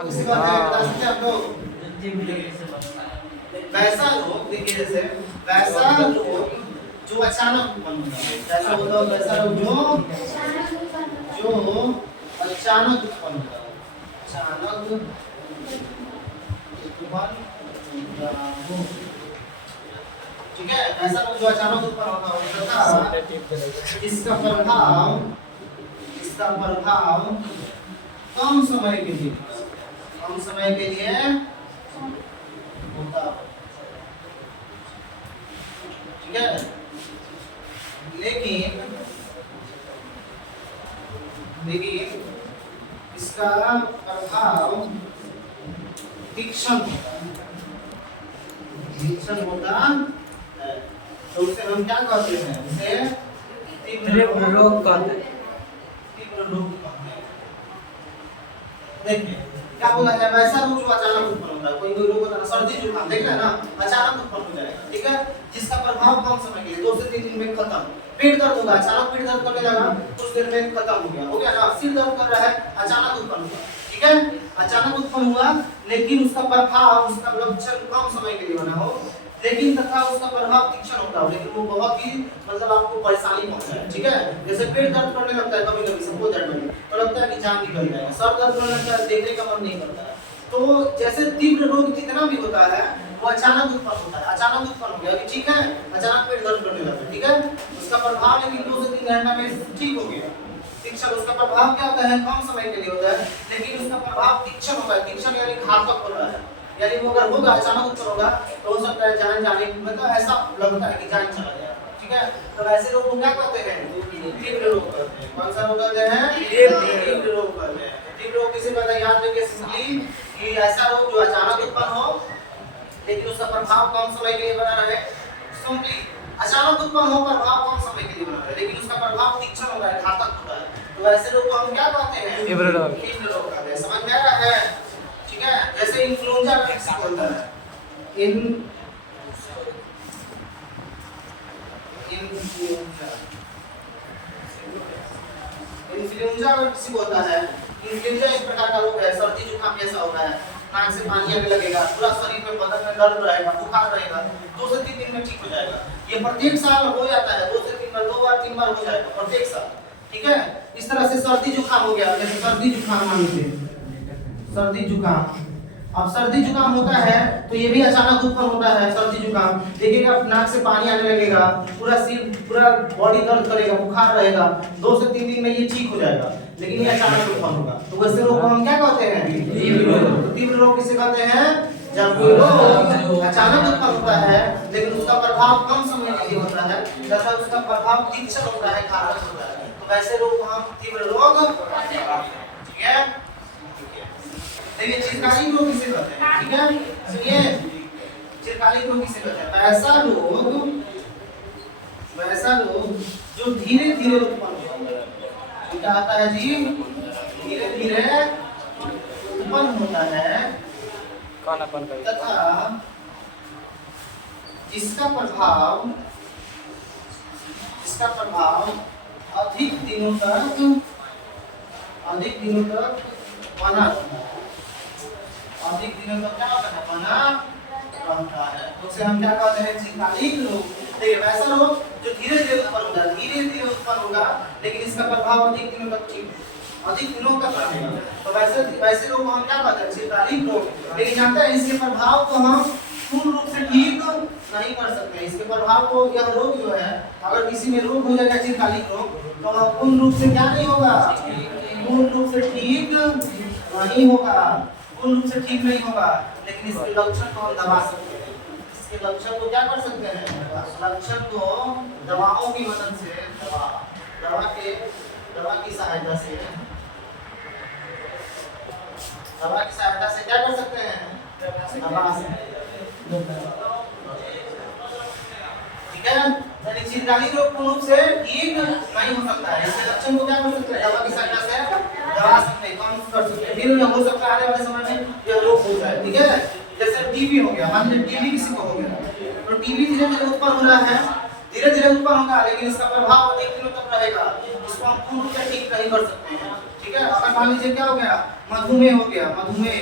किसी बात है बता सकते हैं आप लोग? वैसा रोग देखिए जैसे वैसा रोग जो अचानक उत्पन्न होता है, वैसा होता है वैसा रोग जो अचानक उत्पन्न होता है, अचानक उत्पन्न हो, ठीक है। ऐसा रोग जो अचानक उत्पन्न होता है इसका प्रभाव कम समय के लिए होता है, ठीक है। लेकिन इसका प्रभाव तीक्ष्ण होता है। तो उसे हम क्या कहते हैं? उसे तीव्र रोग कहते हैं। देखिए क्या बोला है, वैसा रोग जो अचानक उत्पन्न होता है, कोई रोग होता है सर्दी जुकाम देख रहे हैं ना, अचानक उत्पन्न हो जाएगा, ठीक है। जिसका प्रभाव कम समय के लिए 2 से 3 दिन में खत्म। पेट दर्द होगा, अचानक पेट दर्द करने लगा, कुछ देर में खत्म हो गया ना। सिर दर्द कर रहा है, अचानक उत्पन्न हुआ, ठीक है, अचानक उत्पन्न हुआ, लेकिन उसका प्रभाव, उसका लक्षण कम समय के लिए बना हो, लेकिन तथा उसका प्रभाव तीक्ष्ण होता है, लेकिन वो बहुत ही मतलब आपको परेशानी पहुंचाए, ठीक है। जैसे पेट दर्द करने लगता है कभी-कभी, सबको दर्द में तो लगता है कि जान निकल जाएगा, सर दर्द करने लगता है, देखने का मन नहीं करता है। तो जैसे तीव्र रोग जितना भी होता है वो अचानक उत्पन्न होता है, अचानक उत्पन्न हो गया कि ठीक है, अचानक पेट दर्द करने लगता है, ठीक है। उसका प्रभाव लेकिन 2 से 3 घंटा में ठीक हो गया। तीक्ष्ण, उसका प्रभाव क्या होता है? कम समय के लिए होता है, लेकिन उसका प्रभाव तीक्ष्ण होता है। तीक्ष्ण यानी घातक होता है, यानी वो अगर होगा अचानक उत्पन्न होगा तो हो सकता है जान जाने, मतलब ऐसा लगता है कि जान चला गया, ठीक है। तो ऐसे लोग को क्या कहते हैं? तीव्र रोग कहते हैं। कौन सा रोग कहते हैं? तीव्र रोग कहते हैं। तीव्र रोग किसे कहते हैं? याद रखिए सिंपली कि ऐसा रोग जो अचानक उत्पन्न हो लेकिन उसका प्रभाव कम समय के लिए बना रहे। सिंपली अचानक उत्पन्न हो, प्रभाव कम समय के लिए बना रहे, लेकिन उसका प्रभाव तीक्ष्ण होता है, घातक होता है। तो ऐसे लोग को हम क्या कहते हैं? तीव्र रोग कहते हैं। समझ में आ रहा है? ठीक है। जैसे इन्फ्लुएंजा किसी को होता है, इन्फ्लुएंजा अगर किसी को होता है, इन्फ्लुएंजा एक प्रकार का रोग है, सर्दी जुकाम जैसा होता है, नाक से पानी आने लगेगा, पूरा शरीर में बदन में दर्द रहेगा, बुखार रहेगा, 2 से 3 दिन में ठीक हो जाएगा। ये प्रत्येक साल हो जाता है, 2 से 3 बार, 2 बार 3 बार हो जाएगा प्रत्येक साल, ठीक है। इस तरह से सर्दी जुकाम हो गया, जैसे सर्दी जुकाम मान लीजिए, सर्दी जुकाम। अब सर्दी जुकाम होता है तो ये भी अचानक उत्पन्न होता है। सर्दी जुकाम देखिएगा, नाक से पानी आने लगेगा, पूरा सिर, पूरा बॉडी दर्द करेगा, बुखार रहेगा, 2 से 3 दिन में ये ठीक हो जाएगा, लेकिन ये अचानक उत्पन्न होगा। तो वैसे रोग को हम क्या कहते हैं? तीव्र रोग। तो तीव्र रोग किसे कहते हैं? जब कोई रोग अचानक उत्पन्न होता है लेकिन उसका प्रभाव कम समय के लिए होता है तथा उसका प्रभाव तीक्ष्ण होता है, घातक होता है, तो वैसे रोग को हम तीव्र रोग कहते हैं, ठीक है। देखिए चिरकालिक रोग किसे कहते हैं? ठीक है, सुनिए, चिरकालिक रोग किसे कहते हैं? वैसा रोग जो धीरे धीरे उत्पन्न होता है। क्या आता है जी? धीरे धीरे उत्पन्न होता है तथा जिसका प्रभाव अधिक दिनों तक बना रहता है। अधिक दिनों तक क्या होता है? बना रहता है। तो उसे हम क्या कहते हैं? चिरकालिक रोग। देखिए वैसा रोग जो धीरे धीरे उत्पन्न होगा, धीरे धीरे उत्पन्न होगा, लेकिन इसका प्रभाव अधिक दिनों तक रहेगा। तो वैसे रोग को हम क्या कहते हैं? चिरकालिक रोग। लेकिन जानते हैं इसके प्रभाव को हम पूर्ण रूप से ठीक नहीं कर सकते। इसके प्रभाव को, यह रोग जो है, अगर किसी में रोग हो जाएगा चिरकालिक रोग, तो पूर्ण रूप से क्या नहीं होगा? पूर्ण रूप से ठीक नहीं होगा, पूर्ण रूप से ठीक नहीं होगा। लेकिन इसके लक्षण को हम दबा सकते हैं। इसके लक्षण को क्या कर सकते हैं? लक्षण को दवाओं की मदद से, दवा की सहायता से क्या कर सकते हैं? दबा सकते हैं, ठीक है। यानी चिरकालिक रोग पूर्ण रूप से ठीक नहीं हो सकता है। इसके लक्षण को क्या कर सकते हैं? दवा की सहायता से दबा सकते हैं, कम कर सकते हैं। फिर हो सकता है आने वाले समय में यह रोग हो जाए, ठीक है। जैसे टीबी हो गया, मान लीजिए टीबी किसी को हो गया, तो टीबी धीरे धीरे उत्पन्न हो रहा है, धीरे धीरे उत्पन्न होगा, लेकिन इसका प्रभाव अधिक दिनों तक रहेगा। इसको हम पूर्ण रूप से ठीक नहीं कर सकते हैं, ठीक है। अगर मान लीजिए क्या हो गया, मधुमेह हो गया, मधुमेह,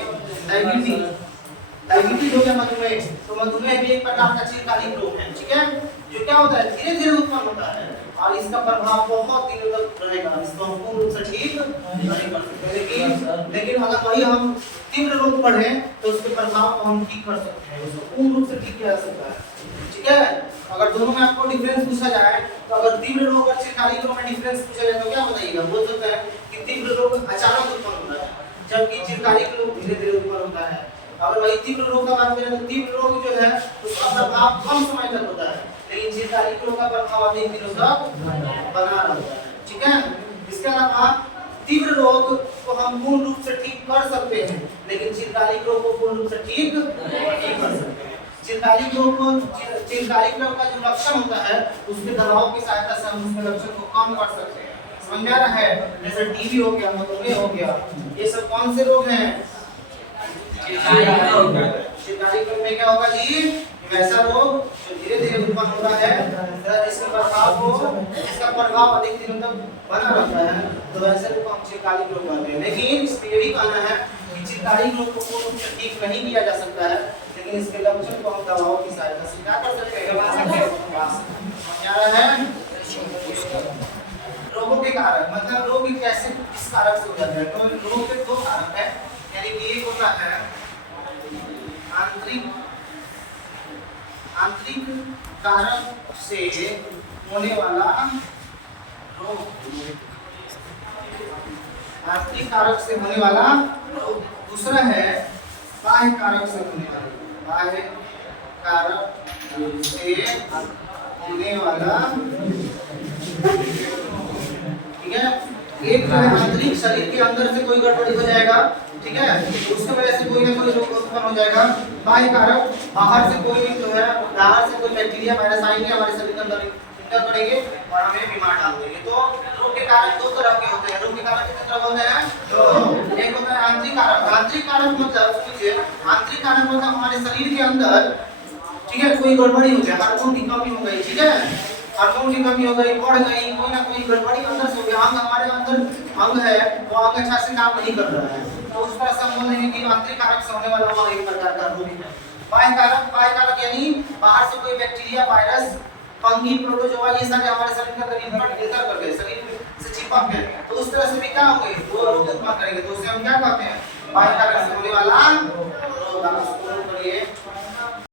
डायबिटीज हो गया, मधुमेह। तो मधुमेह भी एक प्रकार का चिरकालिक रोग है, ठीक है, जो क्या होता है धीरे धीरे उत्पन्न होता है और इसका प्रभाव बहुत दिनों तक रहेगा, इसको हम पूर्ण रूप से ठीक नहीं कर सकते। लेकिन अगर वही हम तीव्र रोग पढ़े तो उसके प्रभाव को हम ठीक कर सकते हैं, उसको पूर्ण रूप से ठीक किया जा सकता है, ठीक है। अगर दोनों में आपको डिफरेंस पूछा जाए तो अगर तीव्र रोग और चिरकालिक रोग में डिफरेंस पूछा जाए तो क्या बताइएगा? बोल सकते हैं कि तीव्र रोग अचानक उत्पन्न होता है जबकि चिरकालिक रोग धीरे धीरे उत्पन्न होता है। अगर वही तीव्र रोग का बात करें तो तीव्र रोग जो है उसका प्रभाव कम समय तक होता है, लेकिन चिरकालिक रोग का प्रभाव अधिक दिनों तक बना रहता है, ठीक है। इसके अलावा तीव्र रोग को हम पूर्ण रूप से ठीक कर सकते हैं, लेकिन चिरकालिक रोग को पूर्ण रूप से ठीक नहीं कर सकते हैं। चिरकालिक रोग का जो लक्षण होता है उसके दवाओं की सहायता से हम उसके लक्षण को कम कर सकते हैं, समझ में आ रहा है? जैसे टीबी हो गया, मधुमेह हो गया, ये सब कौन से रोग हैं? चिरकालिक रोग में क्या होगा जी? वैसा रोग जो धीरे धीरे उत्पन्न होता है इसका प्रभाव अधिक दिनों तक बना रहता है, तो वैसे रोग को हम चिरकालिक रोग कहते हैं। लेकिन इसमें ये भी कहना है कि चिरकालिक रोग को पूर्ण रूप से ठीक नहीं किया जा सकता है, लेकिन इसके लक्षण को हम दवाओं की सहायता से क्या कर सकते हैं? समझ आ रहा है? रोगों के कारक मतलब रोग कैसे किस कारक से हो जाता है? तो रोग के दो कारक है, यानी कि एक होता है आंतरिक कारक से होने वाला रोग, आंतरिक कारक से होने वाला रोग। दूसरा है बाह्य कारक से होने वाला, बाह्य कारक से होने वाला, ठीक है। एक जो है आंतरिक शरीर के अंदर से कोई गड़बड़ी हो जाएगा, ठीक है, तो उसकी वजह से कोई ना कोई रोग उत्पन्न हो जाएगा। बाह्य कारक बाहर से कोई जो है बाहर से कोई बैक्टीरिया वायरस आएंगे हमारे शरीर के अंदर इंटर करेंगे और हमें बीमार डाल देंगे। तो रोग के कारक दो तरह के होते हैं। रोग के कारक कितने तरह होते हैं? दो। एक होता है आंतरिक कारक। आंतरिक कारक मतलब समझिए, आंतरिक कारक मतलब हमारे शरीर के अंदर, ठीक है, कोई गड़बड़ी हो गई, हार्मोन की कमी हो गई, ठीक है, हार्मोन की कमी हो गई, बढ़ गई, कोई ना कोई गड़बड़ी अंदर से हो गया, अंग हमारे अंदर अंग है वो अंग अच्छा से काम नहीं कर रहा है, तो उस तरह से हम बोल देंगे कि आंतरिक कारक से होने वाला वो एक प्रकार का रोग है। बाह्य कारक यानी बाहर से कोई बैक्टीरिया, वायरस, फंगी, प्रोटोजोआ ये सारे हमारे शरीर के अंदर इंटर कर गए, शरीर से चिपक गए, तो उस तरह से भी क्या होंगे? वो रोग उत्पन्न करेंगे, तो उसे हम क्या कहते हैं? बाह्य कारक से होने वाला रोग। आप इसको नोट करिए।